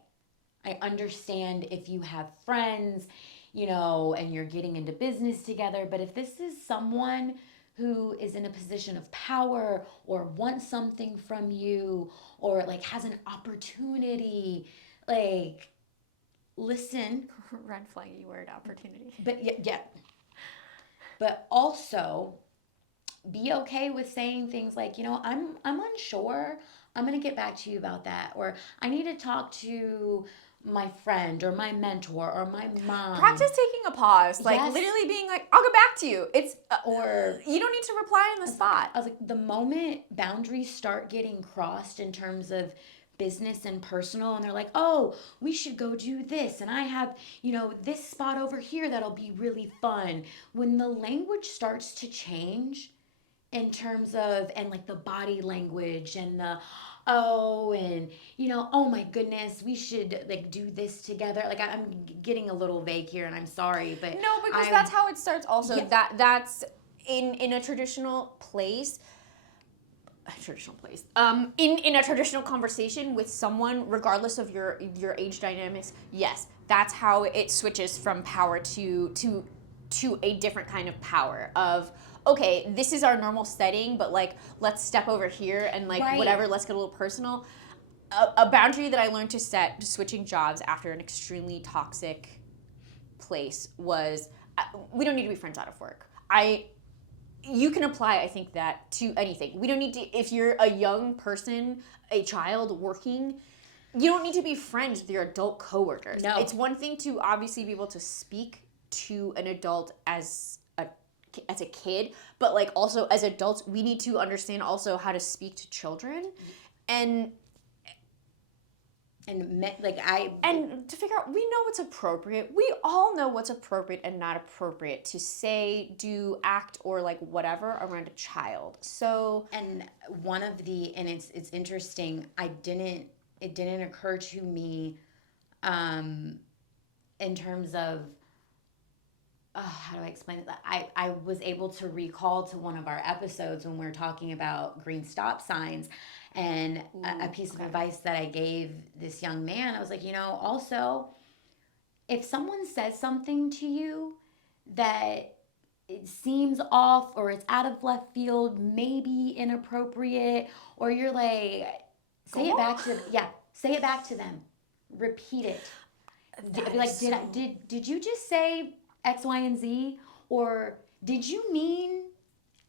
I understand if you have friends, you know, and you're getting into business together, but if this is someone who is in a position of power or wants something from you or like has an opportunity, like listen. Red flaggy word, opportunity. But yeah. But also be okay with saying things like, you know, I'm unsure. I'm going to get back to you about that. Or I need to talk to my friend or my mentor or my mom. Practice taking a pause. Like literally being like, I'll get back to you. It's or you don't need to reply on the spot. I was like, the moment boundaries start getting crossed in terms of business and personal, and they're like, oh, we should go do this, and I have, you know, this spot over here that'll be really fun. When the language starts to change in terms of, and like the body language and the, oh, and, you know, oh my goodness, we should like do this together. Like I'm getting a little vague here and I'm sorry, but. No, because that's how it starts also. Yeah. That's in a traditional place. In a traditional conversation with someone, regardless of your age dynamics, yes, that's how it switches from power to a different kind of power of, okay, this is our normal setting, but like let's step over here and like whatever, let's get a little personal. A boundary that I learned to set switching jobs after an extremely toxic place was we don't need to be friends out of work. You can apply, I think, that to anything. We don't need to, if you're a young person, a child working, you don't need to be friends with your adult coworkers. No. It's one thing to obviously be able to speak to an adult as a kid, but like also as adults, we need to understand also how to speak to children and to figure out, we know what's appropriate. We all know what's appropriate and not appropriate to say, do, act, or like whatever around a child. So, and it's interesting. It didn't occur to me, in terms of, how do I explain it? I was able to recall to one of our episodes when we were talking about green stop signs. And a piece of advice that I gave this young man, I was like, you know, also, if someone says something to you that it seems off or it's out of left field, maybe inappropriate, or you're like, say it back to them. Repeat it. Be like, did you just say X, Y, and Z? Or did you mean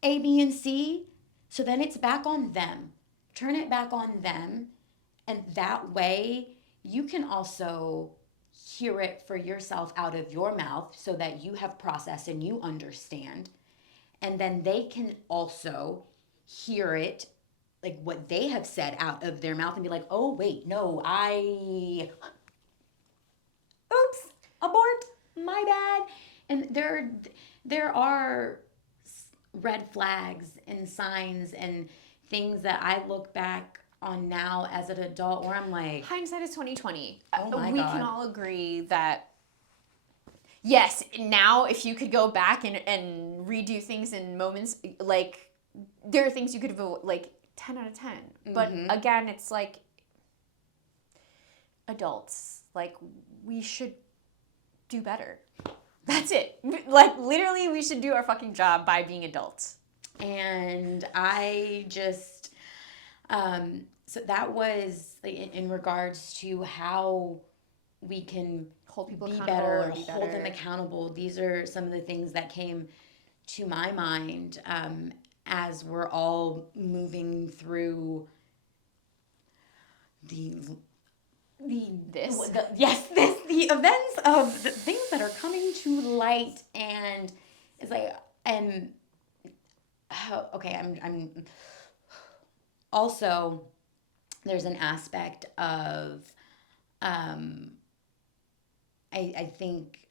A, B, and C? So then it's back on them. Turn it back on them. And that way you can also hear it for yourself out of your mouth so that you have processed and you understand. And then they can also hear it like what they have said out of their mouth and be like, oh wait, no, oops, abort, my bad. And there are red flags and signs and things that I look back on now as an adult where I'm like, hindsight is 2020. Oh my we God. can all agree that yes, now if you could go back and redo things in moments, like there are things you could vote like 10 out of 10. But again, it's like adults, like we should do better. That's it. Like literally we should do our fucking job by being adults. And I just so that was like, in regards to how we can Hold people be accountable better, or be hold them better. accountable. These are some of the things that came to my mind as we're all moving through the events of the things that are coming to light. And it's like, and okay, I'm also, there's an aspect of I think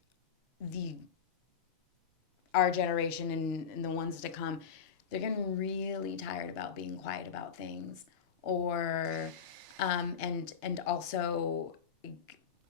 our generation and the ones to come, they're getting really tired about being quiet about things, or and also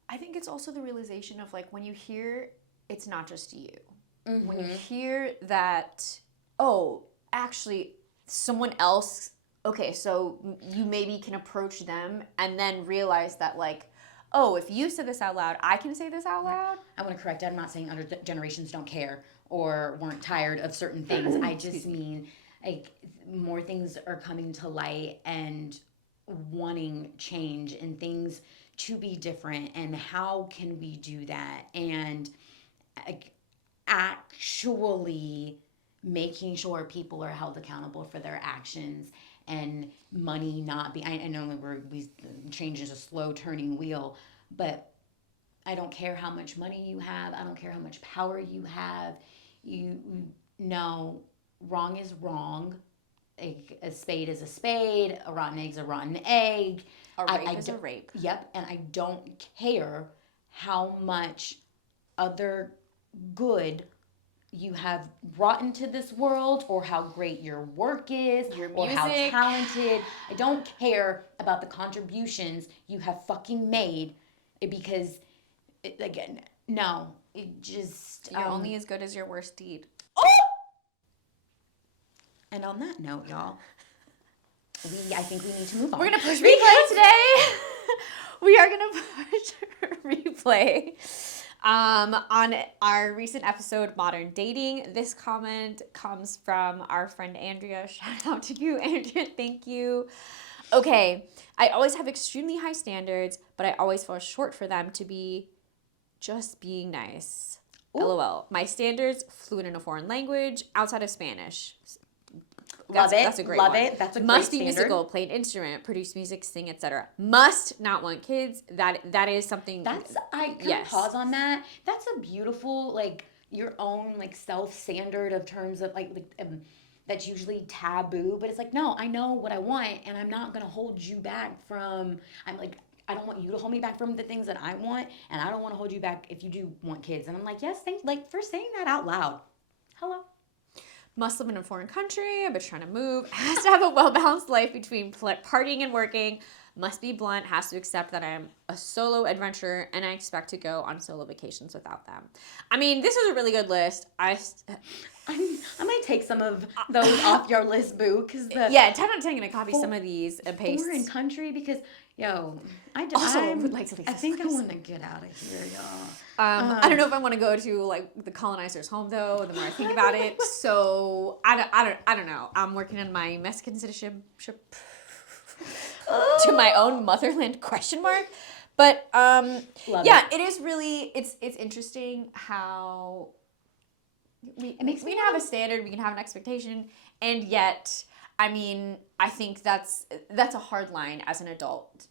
I think it's also the realization of like when you hear it's not just you. When you hear that, oh, actually someone else, okay, so you maybe can approach them and then realize that like, oh, if you said this out loud, I can say this out loud. I want to correct it. I'm not saying other generations don't care or weren't tired of certain things. I just mean like more things are coming to light and wanting change and things to be different, and how can we do that, and actually making sure people are held accountable for their actions, and money not be, I know we change is a slow turning wheel, but I don't care how much money you have, I don't care how much power you have, you know wrong is wrong. A spade is a spade, a rotten egg's a rotten egg. A rape is a rape. Yep, and I don't care how much other good you have brought into this world, or how great your work is, your or how music. talented. I don't care about the contributions you have fucking made, because again, no, it just You're only as good as your worst deed. And on that note, y'all, I think we need to move on. We're gonna push replay today. We are gonna push replay on our recent episode, Modern Dating. This comment comes from our friend Andrea. Shout out to you, Andrea. Thank you. Okay, I always have extremely high standards, but I always fall short for them to be just being nice. Ooh. LOL. My standards: fluent in a foreign language outside of Spanish. That's a great one. Love it. That's a Must great be standard. musical, play an instrument, produce music, sing, etc. Must not want kids. That is something. I can pause on that. That's a beautiful, like, your own like self standard of terms of that's usually taboo, but it's like, no, I know what I want, and I'm not gonna hold you back from. I don't want you to hold me back from the things that I want, and I don't want to hold you back if you do want kids. And I'm like, yes, for saying that out loud. Hello. Must live in a foreign country. I've been trying to move. Has to have a well-balanced life between partying and working. Must be blunt. Has to accept that I'm a solo adventurer and I expect to go on solo vacations without them. I mean, this is a really good list. I might take some of those off your list, boo. Because 10 out of 10 gonna copy some of these and paste. Foreign country, because I would like to leave. I think I want to get out of here, y'all. I don't know if I want to go to like the colonizer's home though. The more I think about it, so I don't know. I'm working on my Mexican citizenship to my own motherland ? But it is really it's interesting how we can have a standard, we can have an expectation, and yet. I mean, I think that's a hard line as an adult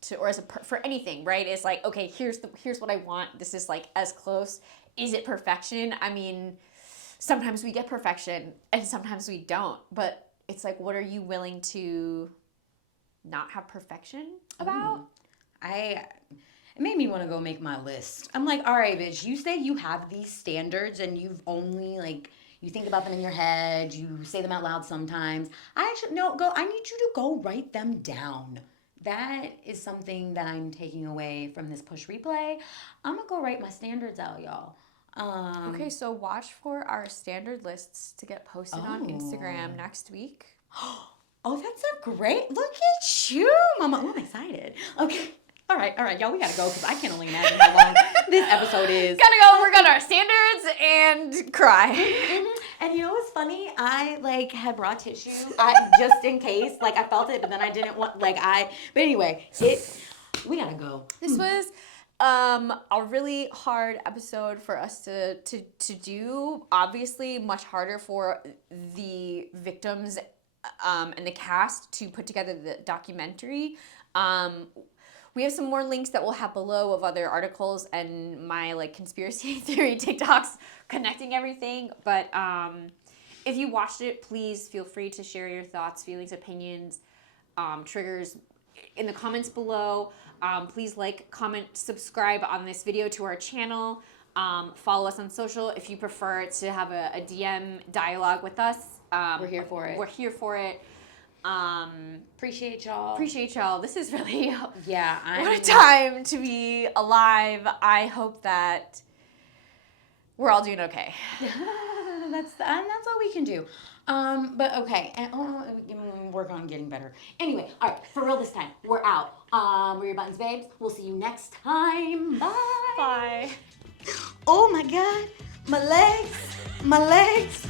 for anything, right? It's like, okay, here's what I want. This is like as close. Is it perfection? I mean, sometimes we get perfection and sometimes we don't. But it's like, what are you willing to not have perfection about. It made me want to go make my list. I'm like, all right, bitch, you say you have these standards and you've only like, you think about them in your head, you say them out loud sometimes. I need you to go write them down. That is something that I'm taking away from this push replay. I'm gonna go write my standards out, y'all. Okay, so watch for our standard lists to get posted on Instagram next week. Oh, that's a great, look at you, mama. Oh, I'm excited. Okay. All right, y'all, we gotta go because I can only imagine how long this episode is. Gotta go work on our standards and cry. And you know what's funny? I had brought tissue just in case. Like I felt it, but then I didn't want but anyway, we gotta go. This was a really hard episode for us to do. Obviously, much harder for the victims and the cast to put together the documentary. We have some more links that we'll have below of other articles and my conspiracy theory TikToks connecting everything. But if you watched it, please feel free to share your thoughts, feelings, opinions, triggers in the comments below. Please comment, subscribe on this video to our channel. Follow us on social if you prefer to have a DM dialogue with us. We're here for it. We're here for it. Appreciate y'all. This is really what a I'm time to be alive. I hope that we're all doing okay. that's all we can do. But okay, and work on getting better. Anyway, all right, for real this time, we're out. We're your buttons, babes. We'll see you next time. Bye. Bye. Oh my God, my legs.